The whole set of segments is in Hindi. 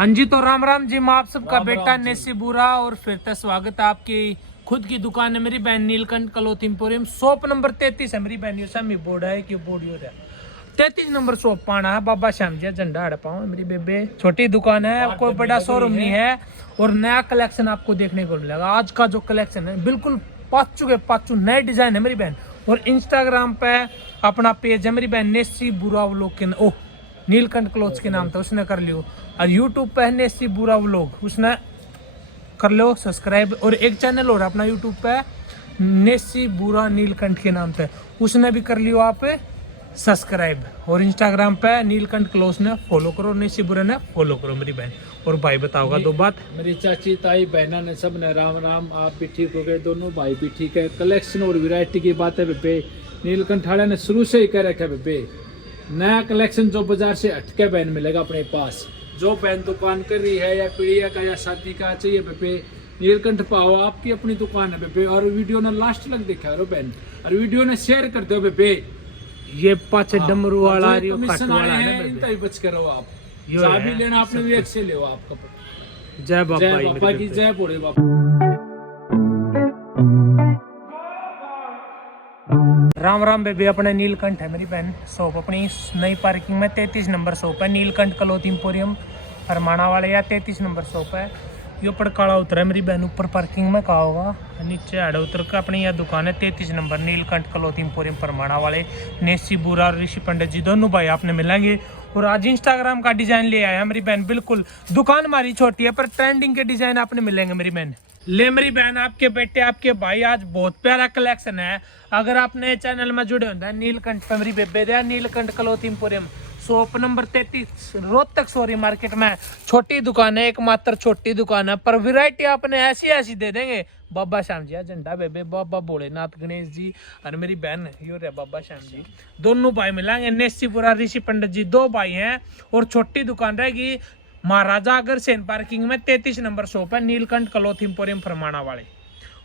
हाँ जी, तो राम राम जी। मैं आप सबका बेटा नेसी बुरा और फिर से स्वागत है आपकी खुद की दुकान है मेरी बहन Neelkanth cloth emporium. Shop number 33 है मेरी बहन। ये सामी बोर्ड है कि बोर्ड हो रहा है 33 नंबर शॉप पाना है। बाबा श्याम जी झंडा हड़पाओ मेरी बेबे। छोटी दुकान है, कोई बड़ा शोरूम नहीं है और नया कलेक्शन आपको देखने को मिलेगा। आज का जो कलेक्शन है बिल्कुल पाचू नए डिजाइन है मेरी बहन। और इंस्टाग्राम पे अपना पेज है मेरी बहन नेसी बुरा व्लॉग के ओह नीलकंठ क्लॉथ्स के नाम था, उसने कर लियो। और यूट्यूब पे है नेसी बुरा व्लॉग, उसने कर लो सब्सक्राइब। और एक चैनल और अपना यूट्यूब पे नेसी बुरा नीलकंठ के नाम पे, उसने भी कर लियो आप सब्सक्राइब। और इंस्टाग्राम पे नीलकंठ क्लॉथ्स ने फॉलो करो, नेसी बुरा ने फॉलो करो मेरी बहन। और भाई बताओगा दो बात। मेरी चाची ताई बहना ने सब ने राम राम। आप भी ठीक हो गए, दोनों भाई भी ठीक है। कलेक्शन और वैरायटी की बात है बेबे। नीलकंठ वाले ने शुरू से ही कह रखा है बेबे, नया कलेक्शन जो बाजार से हटके बहन मिलेगा अपने पास। जो बहन दुकान कर रही है या पीड़िया का या शादी का चाहिए बेबे, नीलकंठ पाओ आपकी अपनी दुकान है बेबे। और वीडियो ने लास्ट तक देखा रो बहन, और वीडियो ने शेयर कर दो बेबे। ये पाचे डमरू वाला कमीशन आए हैं इनका ही बच कर रहो आप। चाबी लेना आपने भी एक से ले आपका। जय बाबा की जय बोले बाबा। राम राम बेबी। अपने नीलकंठ है मेरी बहन शॉप अपनी नई पार्किंग में 33 नंबर शॉप है नीलकंठ क्लॉथ एम्पोरियम फरमाना वाले या 33 नंबर शॉप है। ये ऊपर काला उतरा है मेरी बहन, ऊपर पार्किंग में कहा होगा, नीचे आड़े उतर का अपनी यह दुकान है 33 नंबर नीलकंठ क्लॉथ एम्पोरियम फरमाना वाले। नेसी बुरा और ऋषि पंडित जी दोनों भाई आपने मिलेंगे। और आज इंस्टाग्राम का डिजाइन ले आया मेरी बहन। बिल्कुल दुकान हमारी छोटी है पर ट्रेंडिंग के डिजाइन आपने मिलेंगे मेरी बहन। ले मेरी बहन आपके बेटे आपके भाई, आज बहुत प्यारा कलेक्शन है। अगर आपने चैनल में जुड़े होता है नीलकंठ पे मेरी बेबे दे Neelkanth cloth emporium shop number 33 Rohtak sorry market में। छोटी दुकान है, एकमात्र छोटी दुकान है पर वैरायटी आपने ऐसी ऐसी दे देंगे। बाबा श्याम जी झंडा बेबे, बाबा भोलेनाथ गणेश जी और मेरी बहन यो रे बाबा श्याम जी, दोनों भाई मिलेंगे। नेसीपुरा ऋषि पंडित जी दो भाई हैं। और छोटी दुकान रहेगी महाराजा अग्रसेन पार्किंग में 33 नंबर शॉप है नीलकंठ क्लॉथ एम्पोरियम फरमाना वाले।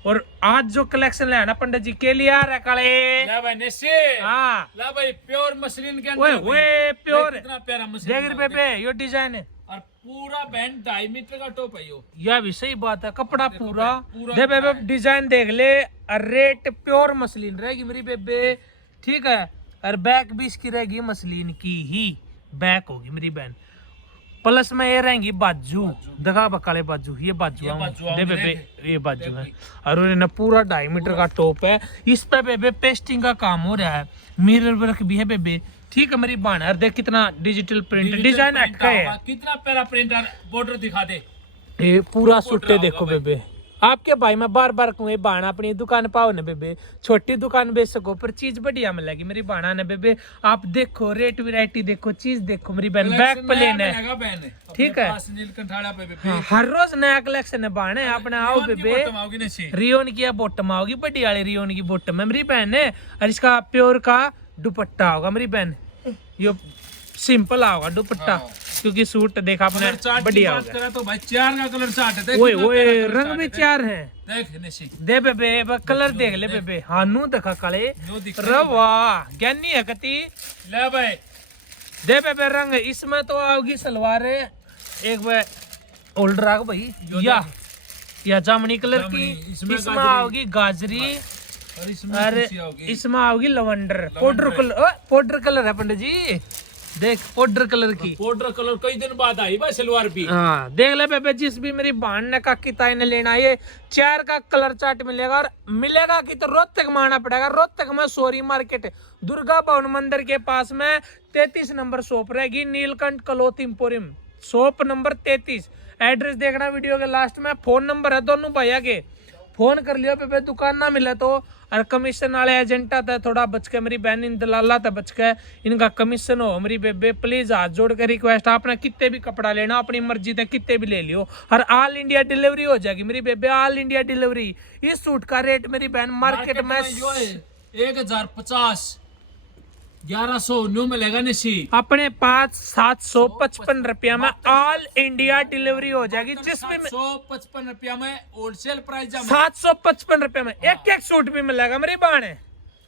और आज जो कलेक्शन ले आना पंडित जी के लिए आ रहा काले ला भाई नेसे। हाँ ला भाई प्योर मसलिन के ओए अंदर ओए प्योर कितना प्यारा मसलिन देख रे बेबे यो डिजाइन है। और पूरा बैंड 2.5 मीटर का टॉप है यो। यह भी सही बात है, कपड़ा पूरा पूरा दे बेबे। डिजाइन देख ले और रेट प्योर मसलिन रहेगी मेरी बेबे, ठीक है। और बैक भी इसकी रहेगी मसलिन की ही बैक होगी मेरी बहन। प्लस में ये रहेंगी बाजू, दगा बकाले बाजू, ये बाजू दे बेबे, ये बाजू है। और ना पूरा 2.5 मीटर का टॉप है। इस पे बेबे पेस्टिंग का काम हो रहा है, मिरर वर्क भी है बेबे, ठीक है मेरी बहन। और देख कितना डिजिटल प्रिंट डिजाइन अच्छा है, कितना प्यारा प्रिंटर बॉर्डर दिखा दे। ये पूरा सुट्टे देखो बेबे। आपके भाई मैं बार बार कहूँ बाणा अपनी दुकान पाओ ना बेबे, छोटी दुकान बेच सको पर चीज बढ़िया मिलेगी मेरी बाणा ने बेबे। आप देखो रेट वैरायटी देखो, चीज देखो मेरी बहन। बैक प्लेन है, ठीक है। हाँ, हर रोज नया कलेक्शन है बाणे अपने आओ बेबे। रियोन की बॉटम आओगी, बड़ी वाली रियोन की बॉटम है मेरी बहन है। और इसका प्योर का दुपट्टा होगा मेरी बहन, यो सिंपल होगा दुपट्टा, क्योंकि सूट देखा आपने बढ़िया होगा। तो भाई 4 का कलर चार्ट है। ओए ओए रंग भी 4 हैं। देख निशी दे बेबे कलर देख ले बेबे। हाँ नू देखा काले रवा ज्ञानी है कति। ले भाई दे बेबे रंग। इसमें तो आओगी सलवार एक बार ओल्डर आग भाई या जामनी कलर की। इसमें आओगी गाजरी और इसमें आओगी लवेंडर पाउडर कलर है पंडित जी। देख पाउडर कलर की, पाउडर कलर कई दिन बाद आई भाई सलवार भी। हाँ देख ले बेबे, जिस भी मेरी बहन ने काकी ताई ने लेना है 4 का कलर चार्ट मिलेगा। और मिलेगा कि तो रोहतक में आना पड़ेगा। रोहतक में सोरी मार्केट दुर्गा भवन मंदिर के पास में 33 नंबर शॉप रहेगी Neelkanth cloth emporium shop number 33। Address देखना वीडियो के लास्ट में। फोन नंबर है दोनों भैया के, फोन कर लियो बेबे। दुकान ना मिले तो और कमीशन वाले एजेंट आता है थोड़ा बच के मेरी बहन, इन दलाला था बच के इनका कमीशन हो मेरी बेबे। प्लीज हाथ जोड़ के रिक्वेस्ट, आपने कितने भी कपड़ा लेना अपनी मर्जी से कितने भी ले लियो। और ऑल इंडिया डिलीवरी हो जाएगी मेरी बेबे, ऑल इंडिया डिलीवरी। इस सूट का रेट मेरी बहन मार्केट में 1050 1100 न्यू मिलेगा निशी। अपने पास 755 रुपया में ऑल इंडिया डिलीवरी हो जाएगी। जिसमें 755 रुपया में होलसेल प्राइस 755 रुपया में एक सूट भी मिलेगा मेरी बहन।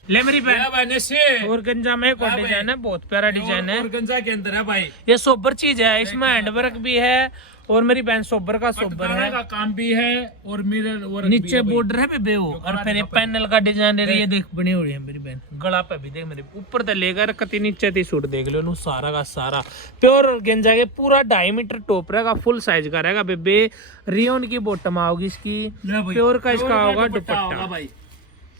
ले मेरी बहन से और गंजा में एक और डिजाइन है, बहुत प्यारा डिजाइन है। और गंजा के अंदर है भाई, ये सोबर चीज है, इसमें हैंडवर्क भी है और मेरी बहन सोबर का सोबर पटदाना है, का काम भी है और मिरर वर्क भी नीचे है भाई। बॉर्डर है बेबे वो, और फिर ये पैनल का डिजाइन है, ये देख बनी हुई है मेरी बहन। गला पे भी देख मेरे ऊपर तो लेकर कति नीचे ती सूट देख लो, सारा का सारा प्योर गेंजा के, पूरा 2.5 मीटर टॉप रहेगा, फुल साइज का रहेगा बेबे। रियोन की बॉटम आओगी इसकी, ले भाई, प्योर का इसका प्योर होगा दुपट्टा होगा दुपट्टा। भाई।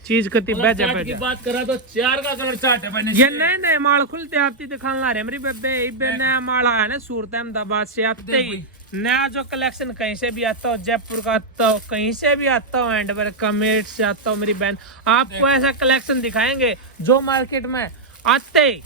चीज कति कलर बेजा चार्ट की बेजा। बात करा तो 4 का कलर चार्ट है भाई। ये नए नए माल खुलते आती दिखाने ला रहे मेरी बेबे, इबे नया माल आया ना सूरत अहमदाबाद से आते ही नया जो कलेक्शन कहीं से भी आता हो, जयपुर का आता हो, कहीं से भी आता हो, एंड कमेट से आता हो मेरी बहन, आपको ऐसा कलेक्शन दिखाएंगे जो मार्केट में आते ही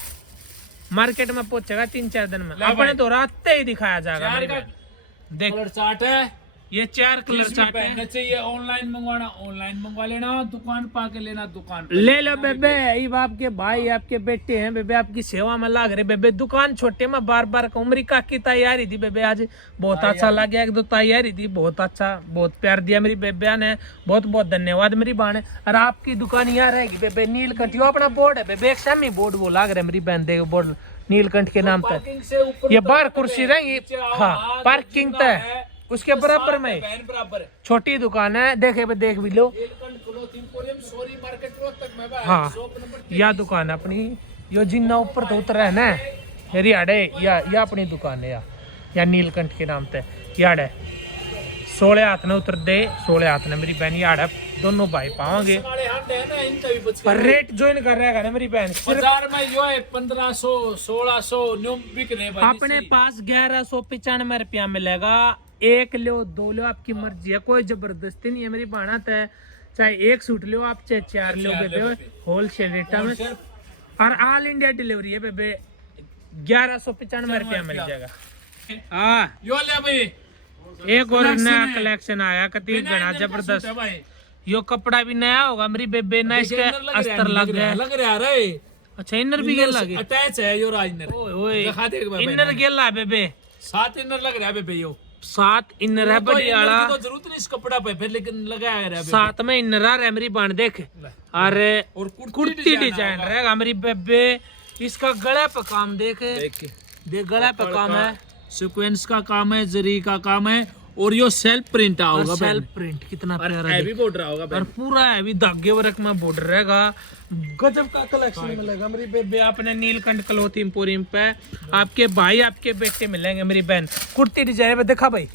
मार्केट में पहुंचेगा 3-4 दिन में, अपने तो आते ही दिखाया जाएगा। 4 मेरी का बहन। देख कलर चार्ट है, ये 4 कलर चार्ट है। पहनना चाहिए। ऑनलाइन मंगवाना ऑनलाइन मंगवा लेना, दुकान पा के लेना दुकान पे ले लो बेबे, ये आपके भाई आपके बेटे हैं बेबे, आपकी सेवा में लाग रहे बेबे। दुकान छोटे में बार बार उम्रिका की तैयारी थी बेबे, आज बहुत अच्छा लग गया। 1-2 तैयारी थी, बहुत अच्छा, बहुत प्यार दिया मेरी बेबे ने, बहुत बहुत धन्यवाद मेरी बहन। और आपकी दुकान यहाँ रहेगी बेबे, नीलकंठ यो अपना बोर्ड है बेबे, एक सेमी बोर्ड वो लाग रहा है मेरी बहन, देखो बोर्ड नीलकंठ के नाम पे। पार्किंग से ऊपर ये बाहर कुर्सी रहेंगी, हाँ पार्किंग तो है उसके बराबर में बहन बराबर है। छोटी दुकान है, देखे देख भी लो। Neelkanth cloth emporium, sorry market Rohtak में भाई। हाँ शॉप नंबर या दुकान है अपनी, यो जिन्ना ऊपर तो उतर है ना मेरी आड़े, या अपनी दुकान है या नीलकंठ के नाम पे याड है। 16 हाथ ने उतर दे, 16 हाथ ने मेरी बहन याड है, दोनों भाई पाओगे। हमारे हाथ है ना, इनका भी बच पर रेट ज्वाइन कर रहेगा ना मेरी बहन, सिर्फ बाजार में जो है 1500 1600 न्यू बिक रहे भाई। अपने पास 1195 रुपया मिलेगा। 1 लो 2 लो आपकी मर्जी है, कोई जबरदस्ती नहीं है मेरी बाणत है। चाहे 1 सूट लो आप, चाहे 4 लो बेबे, होलसेल रेट में, और ऑल इंडिया डिलीवरी है बेबे। 1195 रुपया मिल जाएगा। हाँ यो ले भाई, एक और नया कलेक्शन आया, कति घना जबरदस्त। है भाई। यो कपड़ा भी नया होगा मेरी बेबे ना, इसके अस्तर लग गए। लग रहा रे, अच्छा इनर भी गेल लगे, अटैच है यो राजनर। ओए ओए दिखा दे एक बार इनर भाई। गेला बेबे, 7 इनर लग रहा है बेबे यो। 7 इनर है तो बड़ी इनर आला, की तो जरूरत नहीं इस कपड़ा पे फिर, लेकिन लगाया रहा है 7 में इनर आ रहा है मेरी बाण देख। अरे और कुर्ती डिजाइन रहेगा मेरी बेबे, इसका गला पे काम देख, देख गला पे काम है, सीक्वेंस का काम है, जरी का काम है, और यो सेल्फ प्रिंट आओगा, सेल्फ प्रिंट कितना प्यारा है। हैवी बॉर्डर आओगा और पूरा हैवी धागे वर्क में बॉर्डर रहेगा, गजब का कलेक्शन मिलेगा मेरी बेबे। आपने नीलकंठ क्लॉथ एम्पोरियम पे आपके भाई आपके बेटे मिलेंगे मेरी बहन। कुर्ती डिजाइन में दिखा भाई,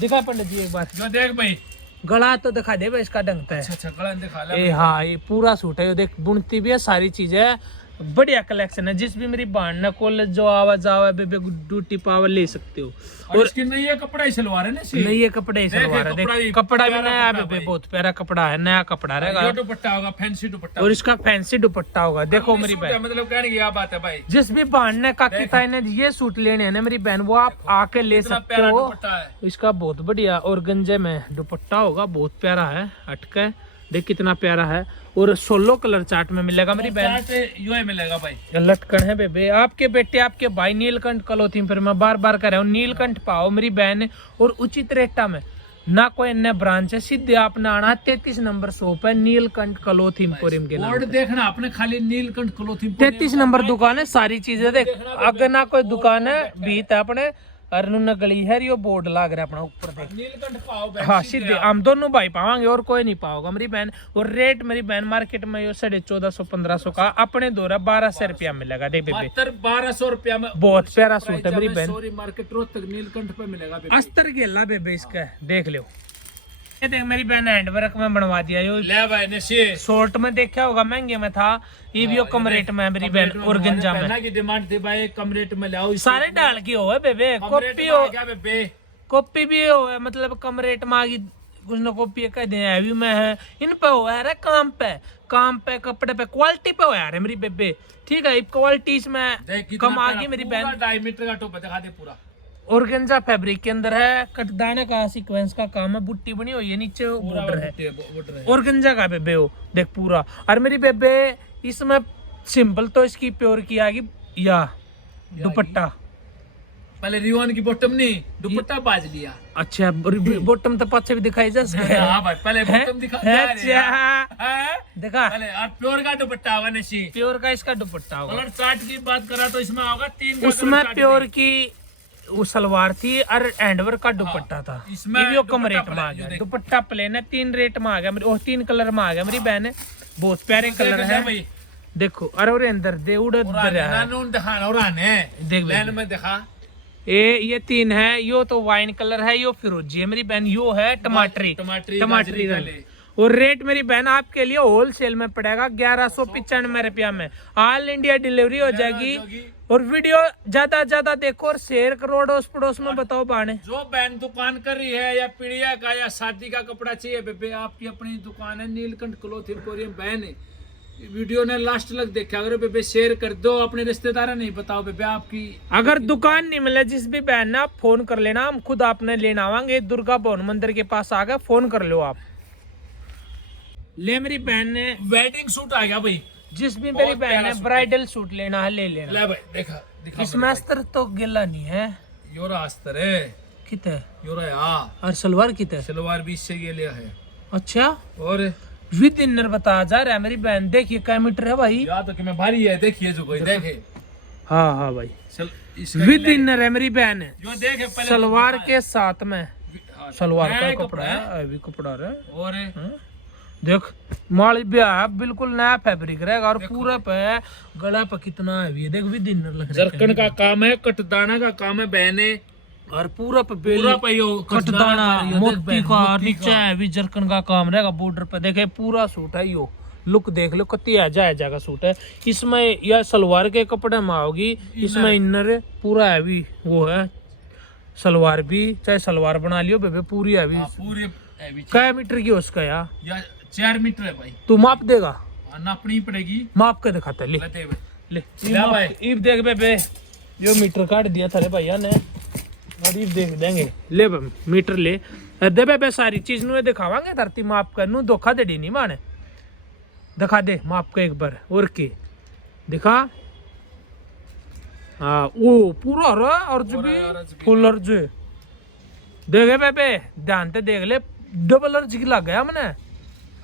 दिखा पंडित जी एक बार, जो देख भाई। गला तो दिखा दे भाई, इसका ढंग है। अच्छा गला दिखा ले। ए हाँ ये पूरा सूट है, ये देख बुनती भी है, सारी चीजें है, बढ़िया कलेक्शन है। जिस भी मेरी बहन ने कॉलेज जो आवा जावा बेबे ड्यूटी पावर ले सकते हो। और इसकी नई ये कपड़ा ही सलवार है ना, नहीं ये कपड़े ही सलवार है, देख कपड़ा भी नया है बेबे, बहुत प्यारा कपड़ा है, नया कपड़ा रहेगा। ये दुपट्टा होगा, फैंसी दुपट्टा। और इसका फैंसी दुपट्टा होगा, देखो मेरी बहन। मतलब कहने की क्या बात है भाई, जिस भी बहन ने काकी ताई ने ये सूट लेने हैं ना मेरी बहन, वो आप आके ले इतना सकते प्यारा हो। दुपट्टा है। इसका बहुत बढ़िया और गंजे में दुपट्टा होगा, बहुत प्यारा है, हटके देख कितना प्यारा है। और 16 कलर चार्ट में मिलेगा मेरी बहन। चार्ट यो ही मिलेगा भाई। लटकन है बेबे, आपके बेटे आपके भाई नीलकंठ क्लॉथिंग, फिर मैं बार बार कर रहा हूँ, नीलकंठ पाओ मेरी बहन, और उचित रेटा में, ना कोई अन्य ब्रांच है, सीधे आपने आना 33 नंबर शॉप है नीलकंठ क्लॉथ एम्पोरियम के नाम। बोर्ड देखना आपने, खाली नीलकंठ क्लॉथिंग 33 नंबर दुकान है, सारी चीजें देख। अगर ना कोई दुकान है बीत है अपने अरनुना गली है, यो बोर्ड लाग रहा है अपना ऊपर देख। नीलकंठ पाओ हाँ सीधे हम दोनों भाई पावांगे, और कोई नहीं पाओगा मेरी बहन। और रेट मेरी बहन मार्केट में यो 1450-1500 का, अपने द्वारा 1200 रुपया मिलेगा देख बेबे। 1200 रुपया में बहुत प्यारा सूट है मेरी बहन। सॉरी मार्केट रोहतक नीलकंठ पे मिलेगा बेबे। अस्तर गेला बेबे इसका, देख लो ये देख मेरी बहन हैंड वर्क में बनवा दिया। यो ले भाई नशे शॉर्ट में देखा होगा, महंगे में था, ये भी कम रेट में है मेरी बहन। और गंजा में की डिमांड थी भाई, कम रेट में लाओ। सारे डाल की हो है बेबे, कॉपी हो क्या बेबे, कॉपी भी हो है, मतलब कम रेट में आगी कुछ न कॉपी कह दे, हैवी में है, इन पे हो यार, काम पे कपड़े पे क्वालिटी पे हो यार मेरी बेबे। ठीक है क्वालिटी इसमें कम आ गई मेरी बहन। 2.5 मीटर का टोप दिखा दे पूरा। ऑर्गेन्जा फैब्रिक के अंदर है, कटदाने का सीक्वेंस का काम है, बुट्टी बनी हुई है, नीचे बॉर्डर है, ऑर्गेन्जा का बेबे हो देख पूरा। और मेरी बेबे इसमें सिंपल तो इसकी प्योर की आगी या दुपट्टा, पहले रिवान की बॉटम नहीं दुपट्टा बाज लिया। अच्छा बॉटम तो पीछे भी दिखाई जा सकता हाँ भाई पहले बॉटम दिखा देखा, पहले और प्योर का दुपट्टा होगा नशी, प्योर का इसका दुपट्टा होगा। कलर चार्ट की बात करा तो इसमें होगा 3 उसमें प्योर की वो सलवार थी और हैंडवर्क का दुपट्टा था। इसमें ये भी कम दुपट्टा रेट में आ प्लेन, गया। जो दुपट्टा प्लेन है, 3 रेट में आ गया और 3 कलर में आ गया मेरी बहन। बहुत प्यारे कलर है भाई। देखो। और और अंदर दे उड़ देख लाइन में दिखा। ये 3 है। यो तो वाइन कलर है, यो फिरोजी है मेरी बहन, यो है टमाटरी टमाटरी रंग। और रेट मेरी बहन आपके लिए होलसेल में पड़ेगा 1195 रुपया में। ऑल इंडिया डिलीवरी हो जाएगी। और वीडियो ज्यादा देखो और शेयर करो, अड़ोस पड़ोस में बताओ बाने। जो बहन दुकान कर रही है या पीड़िया का या शादी का कपड़ा चाहिए बेबे, आपकी अपनी दुकान है नीलकंठ क्लॉथ एम्पोरियम। बहन वीडियो ने लास्ट तक देखा करो बेबे, शेयर कर दो अपने रिश्तेदार नहीं बताओ बेबे आपकी। अगर दुकान नहीं मिले जिस भी बहन ना, आप फोन कर लेना, हम खुद आपने लेना आवांगे। दुर्गा भवन मंदिर के पास आ गए, फोन कर लो आप। ले मेरी बहन ने वेडिंग सूट आ गया भाई। जिस भी मेरी बहन ने ब्राइडल सूट लेना है ले लेना। ले भाई दिखा इसमें अस्तर तो गिला नहीं है। योरा अस्तर है कितने योरा है। और सलवार कितने? सलवार 20 से ये लिया है। अच्छा और विद इनर बता जा रहा है मेरी बहन। देखिए क्या मीटर है भाई। या तो कि मैं भारी है, देखिए जो कोई देखे। हाँ भाई इसका विद इनर है मेरी बहन। जो देखे पहले सलवार के साथ में सलवार का नया कपड़ा है, अभी कपड़ा है। और देख माल ब्याह बिल्कुल नया फैब्रिक रहेगा। और पूरा पे गला पे कितना है, देख विद इनर लग रहा है। जरकन का काम है, कटदाना का काम है बहने। और पूरा पे पूरा पे यो कटदाना मोती का नीचे है भी जरकन का काम रहेगा। बॉर्डर पे देखे पूरा सूट है। यो लुक देख लो कितनी आजा का सूट है। इसमें यह सलवार के कपड़े में आओगी, इसमें इनर पूरा है भी वो है। सलवार भी चाहे सलवार बना लियो बेबे, पूरी है भी। पूरे क्या मीटर की उसका यार? 4 मीटर है भाई। तू माप देगा? नापनी पड़ेगी। माप के दिखाता ले ले ईब देख बेबे, जो मीटर काट दिया था रे भैया ने, और ईब देख देंगे। ले मीटर ले दे बेबे, सारी चीज नु दिखावांगे धरती माप कर नु। धोखा दे नहीं माने, दिखा दे माप का एक बार और के दिखा। हाँ वो पूरा रहा अर्ज भी फुल अर्ज देखे बेबे, ध्यान से देख ले। डबल अर्ज की लग गया मैंने।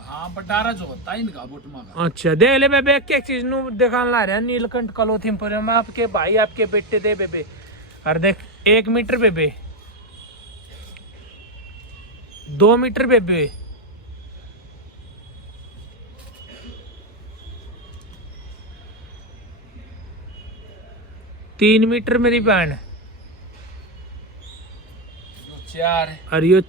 हाँ बटारा जो होता है इनका बुटमा का। अच्छा देख ले बेबे, एक एक चीज नु दिखाने ला रहे हैं नीलकंठ क्लॉथ एम्पोरियम में। आपके भाई आपके बेटे दे बेबे। और देख 1 मीटर बेबे, 2 मीटर बेबे, 3 मीटर मेरी बहन। 4 और ये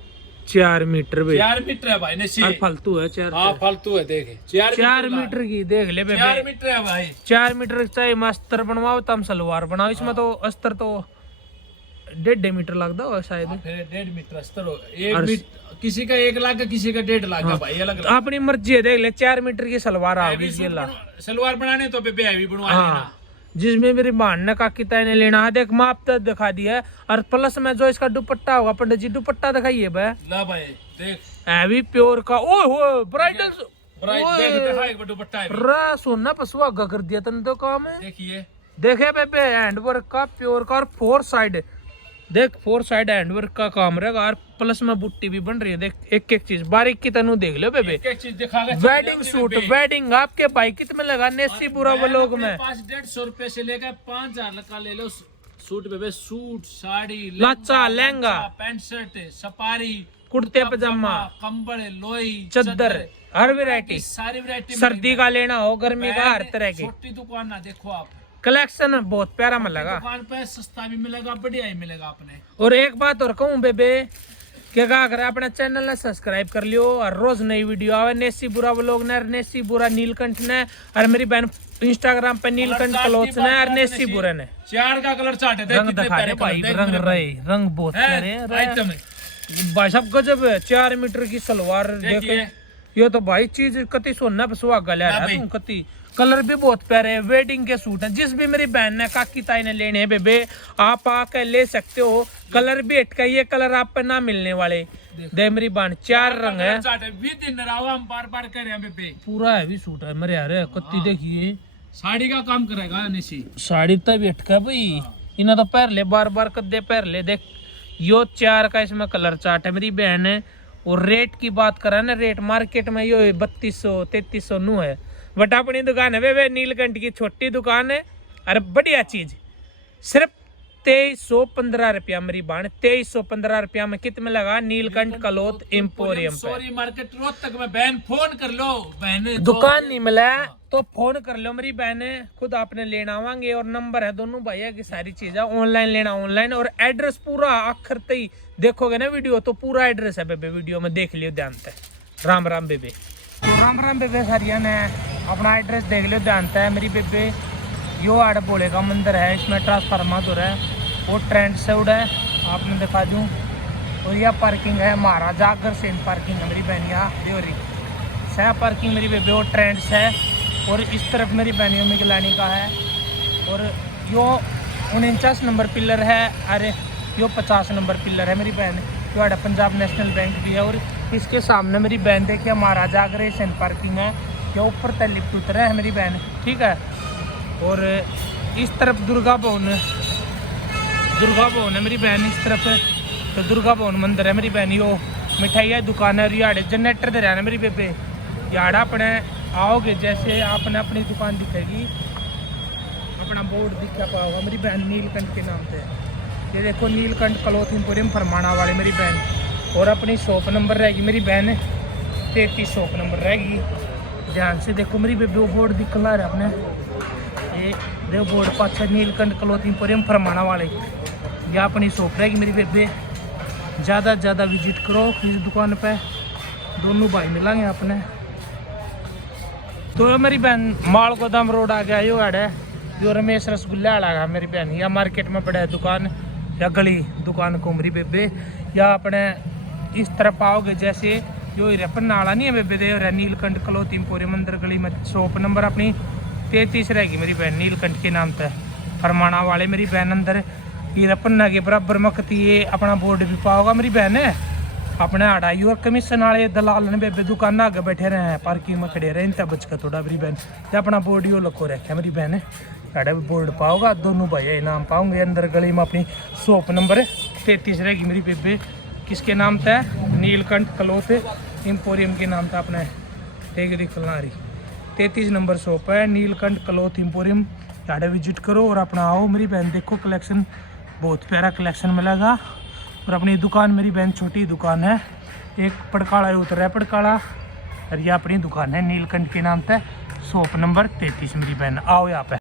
4 मीटर बे। 4 मीटर है भाई ने और फालतू है 4। हाँ फालतू है देखे 4 मीटर की देख ले बेबे। 4 मीटर है भाई। 4 मीटर चाहे अस्तर बनवाओ तम सलवार बनाओ। इसमें तो अस्तर तो 1.5 मीटर लगता हो शायद। फिर 1.5 मीटर अस्तर होगा। 1 मीटर किसी का 1 लाख का, किसी का 1.5 लाख का भाई, अलग अपनी मर्जी है। देख ले 4 मीटर की सलवार आ गई। सलवार बनाने तो बेबे हैवी बनवा लेना। जिसमें मेरी बहन ने काकी ताई ने लेना है। देख माप तक दिखा दिया है। और प्लस में जो इसका दुपट्टा होगा, पंडित जी दुपट्टा दिखाइए भाई। ला भाई देख हैवी प्योर का। ओए हो ब्राइडल देख दिखा एक दुपट्टा है। रा सोना पसुआ कर दिया तने तो काम है। देखिए देखे बेबे हैंडवर्क का प्योर का। और 4 साइड देख 4 साइड हैंडवर्क का काम रहेगा। और प्लस में बुट्टी भी बन रही है। देख एक एक चीज बारीक की तनु देख लो बेबे। एक चीज दिखागा। वेडिंग सूट वेडिंग आपके भाई कितने में लगा नेसी बुरा व्लॉग में। 150 रुपए से लेकर 5000 का ले लो सूट बेबे। सूट साड़ी लाचा लहंगा पैंट शर्ट सफारी कुर्ते पजामा कंबल लोई चद्दर हर वैरायटी। सारी वैरायटी। सर्दी का लेना हो गर्मी का हर तरह के। छोटी दुकान ना देखो आप, कलेक्शन बहुत प्यारा मिलेगा। दुकान पे सस्ता भी मिलेगा, बढ़िया ही मिलेगा अपने। और एक बात और कहूँ बेबे, क्या अगर अपने चैनल ने सब्सक्राइब कर लियो और रोज नई वीडियो आवे। नेसी बुरा व्लॉग ने, नेसी बुरा नीलकंठ ने, और मेरी बहन इंस्टाग्राम पे नीलकंठ क्लॉथ्स ने, और नेसी बुरा ने। 4 का कलर चार्ट है। रंग दिखा रहे भाई, रंग रहे रंग बहुत प्यारे हैं भाई साहब। गजब है। 4 मीटर की सलवार देखे। ये तो भाई चीज कति सोना पे सुहागा ले रहा है। कति कलर भी बहुत प्यारे है। वेडिंग के सूट हैं। जिस भी मेरी बहन ने काकी ताई ने लेने हैं बेबे, आप आकर ले सकते हो। कलर भी हटका, ये कलर आप पे ना मिलने वाले। दे मेरी बहन 4 रंग है। हम बार बार कह रहे हैं बेबे। पूरा हैवी सूट है मेरे यार। कत्ती देखिए साड़ी का काम करेगा निशी। साड़ी तब हटका भाई। इन्हें तो पैर ले बार बार कदे पैर ले। देख यो 4 का इसमें कलर चार्ट है मेरी बहन है। और रेट की बात करें ना, रेट मार्केट में यो 3200-3300 नू है। बट अपनी दुकान है वे नीलकंठ की छोटी दुकान है। अरे बढ़िया चीज सिर्फ 2315 रुपया मेरी बहन, 2315 रुपया में कितने लगा? नीलकंठ क्लॉथ एम्पोरियम पे। सॉरी मार्केट रोहतक में बहन फोन कर लो, बहन दुकान नहीं मिला तो फोन कर लो मेरी बहन, खुद आपने लेना आवांगे। और नंबर है दोनों भैया की, सारी चीजें ऑनलाइन लेना ऑनलाइन। और एड्रेस पूरा आखिर तक देखोगे ना वीडियो तो पूरा एड्रेस है बेबे, वीडियो में देख लियो ध्यान से। राम राम बेबे, राम राम बेबे सारिया ने अपना एड्रेस देख लियो ध्यान से मेरी बेबे। यो आड़ बोले का मंदिर है, इसमें ट्रांसफार्मर है, वो ट्रेंड साइड है, आपने दिखा दूँ। और यह पार्किंग है महाराजा अग्रसेन पार्किंग है मेरी बहन, यहाँ देवरी सह पार्किंग मेरी बेबे। वो ट्रेंड्स है और इस तरफ मेरी बहनियों में गिलानी का है। और यो 49 नंबर पिलर है, अरे यो 50 नंबर पिलर है मेरी बहन। यो आड़ा पंजाब नेशनल बैंक भी है। और इसके सामने मेरी बहन देखिए महाराजा अग्रसेन पार्किंग है, यो ऊपर तक लिफ्ट उतरा है मेरी बहन, ठीक है। और इस तरफ दुर्गा भवन है मेरी बहन, इस तरफ तो दुर्गा भवन मंदिर है मेरी बहन। यो मिठाई दुकान है और याड़े जनरेटर दे रहना मेरी बेबे। याड़ा अपने आओगे जैसे आपने अपनी दुकान दिखेगी, अपना बोर्ड दिखा पाओगा मेरी बहन नीलकंठ के नाम से। ये देखो नीलकंठ क्लॉथ एम्पोरियम फरमाना वाले मेरी बहन। और अपनी शॉप नंबर रहेगी मेरी बहन 33 शॉप नंबर रहेगी। ध्यान से देखो मेरी बेबे, वो बोर्ड दिखला रहा अपने, ये देखो बोर्ड पाछा नीलकंठ क्लॉथ एम्पोरियम फरमाना वाले। यह अपनी शॉप रहेगी मेरी बेबे। ज़्यादा से ज़्यादा विजिट करो इस दुकान पे, दोनों भाई मिलेंगे अपने। तो ये मेरी बहन माल गोदाम रोड आ गया, यो है जो रमेश रसगुल्ला वाला है मेरी बहन। या मार्केट में बड़ा दुकान या गली दुकान को मेरी बेबे। या अपने इस तरफ आओगे जैसे जो रपन नाला नहीं है बेबे, दे नीलकंठ क्लॉथ एम्पोरियम अंदर गली में शॉप नंबर अपनी 33 रहेगी मेरी बहन, नीलकंठ के नाम से फरमाना वाले मेरी बहन। अंदर ये रपन्ना के बराबर मकती ये अपना बोर्ड भी पाओगा मेरी बहन है। अपने हड़ाई और कमीशन वाले दलाल ने बेबे दुकान आगे बैठे रहे हैं, पार्किंग में खड़े रहे, इनका बच का थोड़ा मेरी बहन। ये अपना बोर्ड यो लखो रखा मेरी बहन, साढ़े बोर्ड पाओगा, दोनों भाई इनाम पाओगे। अंदर गली में अपनी शॉप नंबर 33 रहेगी मेरी बेबे। किसके नाम से? नीलकंठ क्लॉथ एम्पोरियम के नाम से अपने टेगरी खलनारी 33 नंबर शॉप है नीलकंठ क्लॉथ एम्पोरियम। साढ़े विजिट करो और अपना आओ मेरी बहन, देखो कलेक्शन बहुत प्यारा कलेक्शन मिलेगा। और अपनी दुकान मेरी बहन छोटी दुकान है, एक पड़काड़ा उतर है पड़काड़ा, और यह अपनी दुकान है नीलकंठ के नाम से, शॉप नंबर 33 मेरी बहन। आओ यहाँ पे।